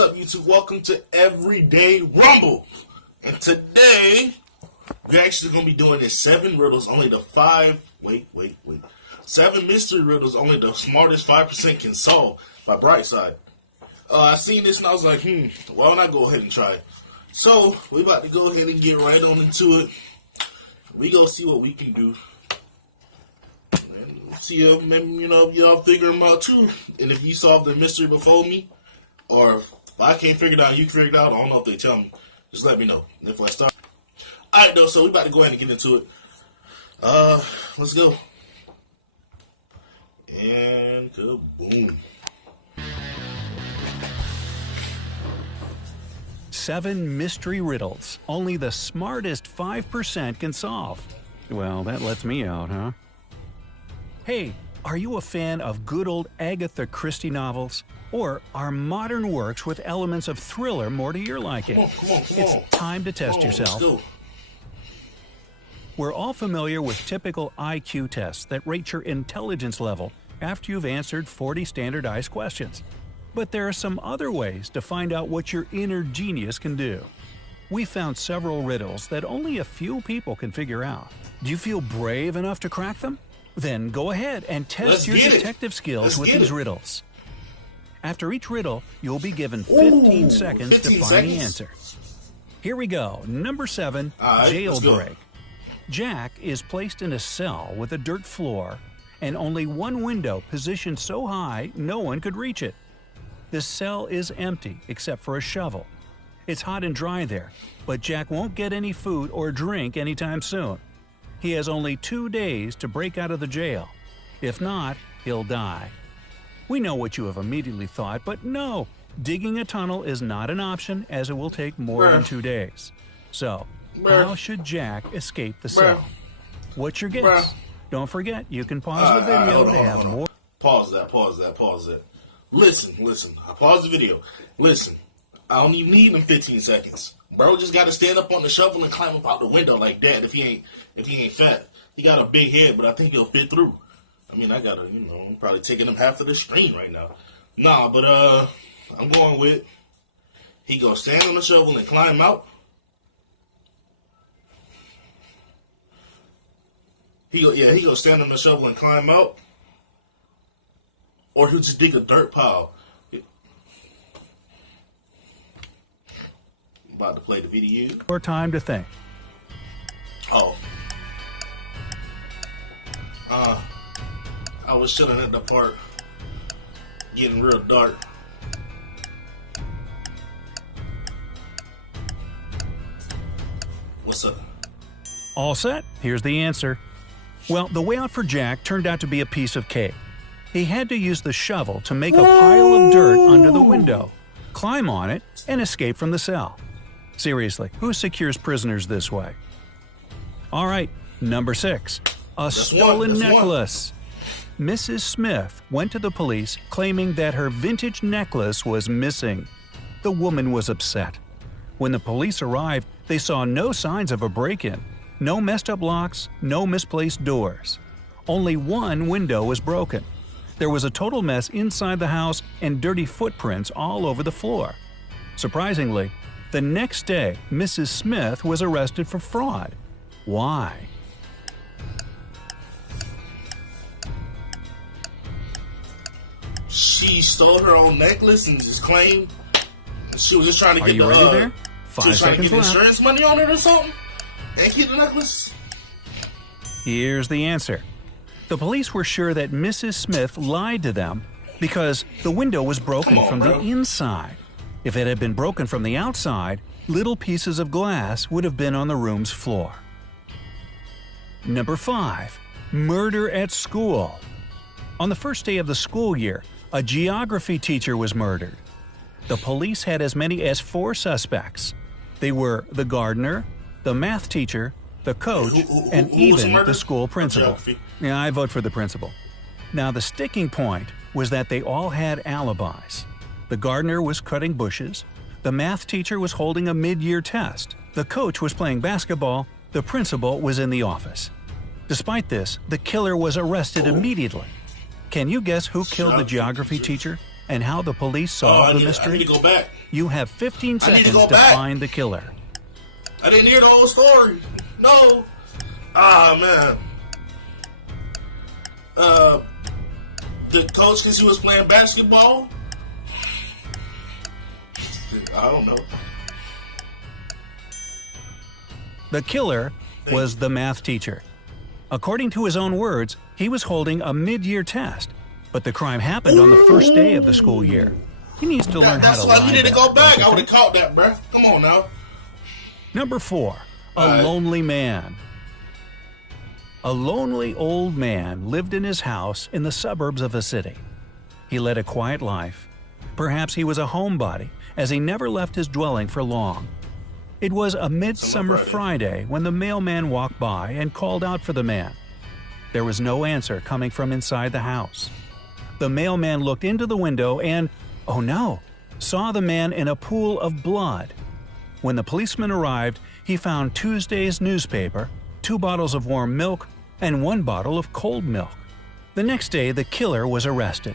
up, YouTube? Welcome to Everyday Rumble. And today, we're actually going to be doing this 7 riddles, only the 7 mystery riddles, only the smartest 5% can solve by Brightside. I seen this and I was like, why don't I go ahead and try it? So, we're about to go ahead and get right on into it. We go see what we can do. And see if maybe, y'all figure them out too. And if you solve the mystery before me, or if I can't figure it out, you can figure it out, I don't know if they tell me. Just let me know. If I start. Alright though, so we about to go ahead and get into it. Let's go. And kaboom. 7 mystery riddles only the smartest 5% can solve. Well, that lets me out, huh? Hey, are you a fan of good old Agatha Christie novels? Or are modern works with elements of thriller more to your liking? Come on. It's time to test yourself. Let's go. We're all familiar with typical IQ tests that rate your intelligence level after you've answered 40 standardized questions. But there are some other ways to find out what your inner genius can do. We found several riddles that only a few people can figure out. Do you feel brave enough to crack them? Then go ahead and test your detective skills with these riddles. After each riddle, you'll be given 15 seconds to find the answer. Here we go. Number 7, jailbreak. Jack is placed in a cell with a dirt floor and only one window positioned so high no one could reach it. The cell is empty except for a shovel. It's hot and dry there, but Jack won't get any food or drink anytime soon. He has only 2 days to break out of the jail. If not, he'll die. We know what you have immediately thought, but no, digging a tunnel is not an option as it will take more than 2 days. So, how should Jack escape the cell? What's your guess? Don't forget, you can pause the video to have more. Pause that. Listen. I paused the video. Listen, I don't even need them 15 seconds. Bro just got to stand up on the shovel and climb up out the window like that if he ain't fat. He got a big head, but I think he'll fit through. I mean, I gotta, I'm probably taking him half of the screen right now. Nah, but I'm going with he go stand on the shovel and climb out. He go stand on the shovel and climb out. Or he'll just dig a dirt pile. I'm about to play the video. More time to think. I was chilling at the park, getting real dark. What's up? All set? Here's the answer. Well, the way out for Jack turned out to be a piece of cake. He had to use the shovel to make a pile of dirt under the window, climb on it, and escape from the cell. Seriously, who secures prisoners this way? All right, number 6. A stolen necklace. Mrs. Smith went to the police claiming that her vintage necklace was missing. The woman was upset. When the police arrived, they saw no signs of a break-in, no messed-up locks, no misplaced doors. Only one window was broken. There was a total mess inside the house and dirty footprints all over the floor. Surprisingly, the next day, Mrs. Smith was arrested for fraud. Why? She stole her own necklace and just claimed she was just trying to get there? 5 seconds left. Insurance money on it or something. And keep the necklace. Here's the answer. The police were sure that Mrs. Smith lied to them because the window was broken from the inside. If it had been broken from the outside, little pieces of glass would have been on the room's floor. Number 5. Murder at school. On the first day of the school year, a geography teacher was murdered. The police had as many as 4 suspects. They were the gardener, the math teacher, the coach, and even the school principal. Yeah, I vote for the principal. Now, the sticking point was that they all had alibis. The gardener was cutting bushes, the math teacher was holding a mid-year test, the coach was playing basketball, the principal was in the office. Despite this, the killer was arrested immediately. Can you guess who killed the geography teacher and how the police Oh, solved I the need mystery? to go back. You have 15 I need to seconds go to back. find the killer. I didn't hear the whole story. No. Ah, man. The coach, because he was playing basketball? I don't know. The killer was the math teacher. According to his own words, he was holding a mid-year test, but the crime happened on the first day of the school year. He needs to learn how That's to why lie I needed to better, go back. don't you I would have think? caught that, bruh. Come on now. Number 4. A Alright. lonely man. A lonely old man lived in his house in the suburbs of a city. He led a quiet life. Perhaps he was a homebody, as he never left his dwelling for long. It was a midsummer Friday when the mailman walked by and called out for the man. There was no answer coming from inside the house. The mailman looked into the window and, oh no, saw the man in a pool of blood. When the policeman arrived, he found Tuesday's newspaper, 2 bottles of warm milk, and 1 bottle of cold milk. The next day, the killer was arrested.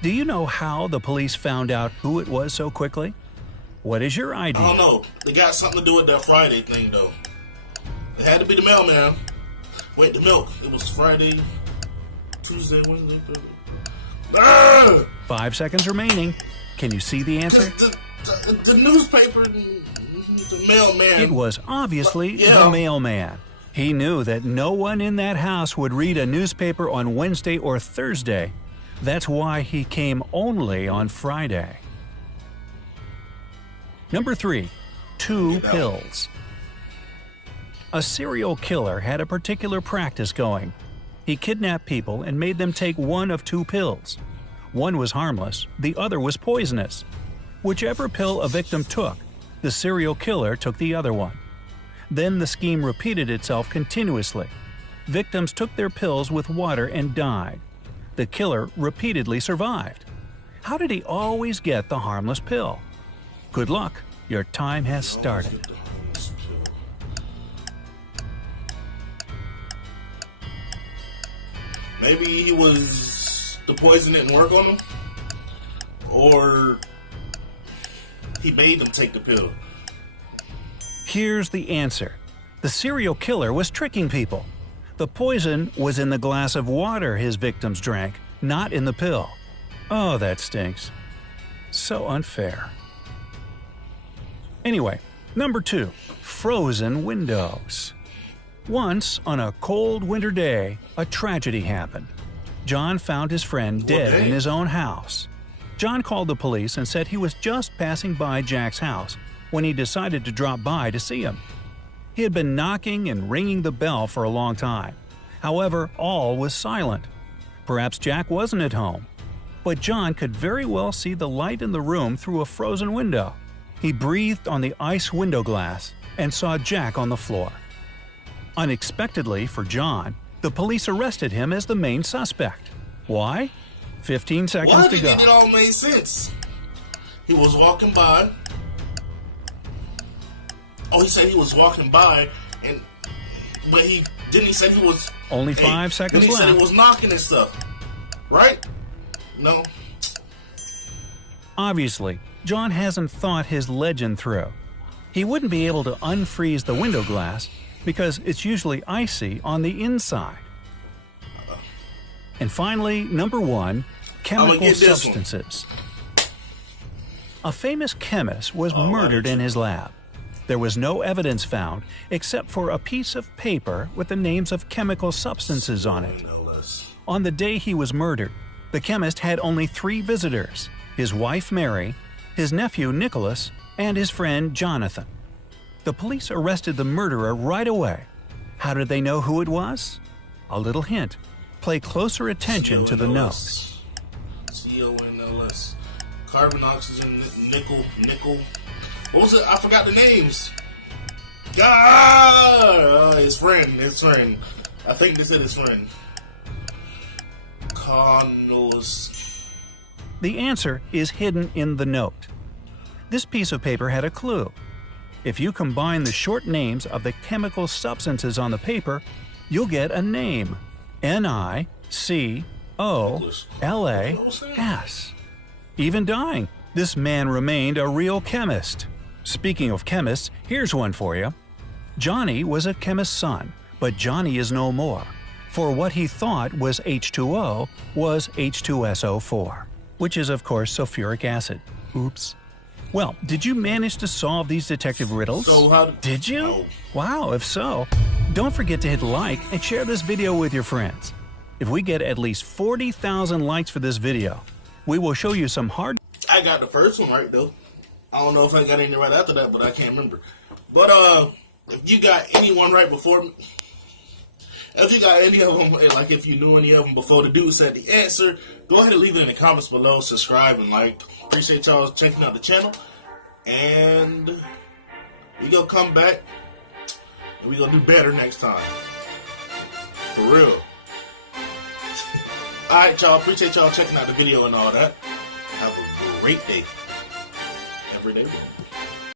Do you know how the police found out who it was so quickly? What is your idea? I don't know. They got something to do with that Friday thing, though. It had to be the mailman. Wait, the milk. It was Friday, Tuesday, Wednesday, Thursday. Ah! 5 seconds remaining. Can you see the answer? The newspaper, the mailman. It was obviously Yeah. the mailman. He knew that no one in that house would read a newspaper on Wednesday or Thursday. That's why he came only on Friday. Number 3. 2 pills. A serial killer had a particular practice going. He kidnapped people and made them take one of 2 pills. One was harmless, the other was poisonous. Whichever pill a victim took, the serial killer took the other one. Then the scheme repeated itself continuously. Victims took their pills with water and died. The killer repeatedly survived. How did he always get the harmless pill? Good luck, your time has started. Maybe he was the poison didn't work on him, or he made them take the pill. Here's the answer. The serial killer was tricking people. The poison was in the glass of water his victims drank, not in the pill. Oh, that stinks. So unfair. Anyway, number 2. Frozen windows. Once, on a cold winter day, a tragedy happened. John found his friend dead in his own house. John called the police and said he was just passing by Jack's house when he decided to drop by to see him. He had been knocking and ringing the bell for a long time. However, all was silent. Perhaps Jack wasn't at home. But John could very well see the light in the room through a frozen window. He breathed on the ice window glass and saw Jack on the floor. Unexpectedly for John, the police arrested him as the main suspect. Why? 15 seconds Why to did go. it all made sense? He was walking by. Oh, he said he was walking by, and but he didn't. He said he was Only 5 seconds then he said left. he was knocking and stuff, right? No. Obviously, John hasn't thought his legend through. He wouldn't be able to unfreeze the window glass because it's usually icy on the inside. And finally, number 1, chemical get this one. substances. A famous chemist was murdered in his lab. There was no evidence found except for a piece of paper with the names of chemical substances on it. On the day he was murdered, the chemist had only 3 visitors: his wife Mary, his nephew Nicholas, and his friend Jonathan. The police arrested the murderer right away. How did they know who it was? A little hint. Pay closer attention to the notes. CONLS. Carbon, oxygen, nickel. What was it? I forgot the names. His friend. I think they said his friend. Carnos. The answer is hidden in the note. This piece of paper had a clue. If you combine the short names of the chemical substances on the paper, you'll get a name. Nicolas. even dying. This man remained a real chemist. Speaking of chemists, here's one for you. Johnny was a chemist's son, but Johnny is no more. For what he thought was H2O was H2SO4, which is of course sulfuric acid. Oops. Well, did you manage to solve these detective riddles? Did you? No. Wow, if so, don't forget to hit like and share this video with your friends. If we get at least 40,000 likes for this video, we will show you some hard... I got the first one right, though. I don't know if I got any right after that, but I can't remember. But, if you got anyone right before me, if you got any of them, like if you knew any of them before the dude said the answer, go ahead and leave it in the comments below, subscribe, and like. Appreciate y'all checking out the channel. And we gonna come back, and we gonna do better next time. For real. Alright, y'all. Appreciate y'all checking out the video and all that. Have a great day. Every day.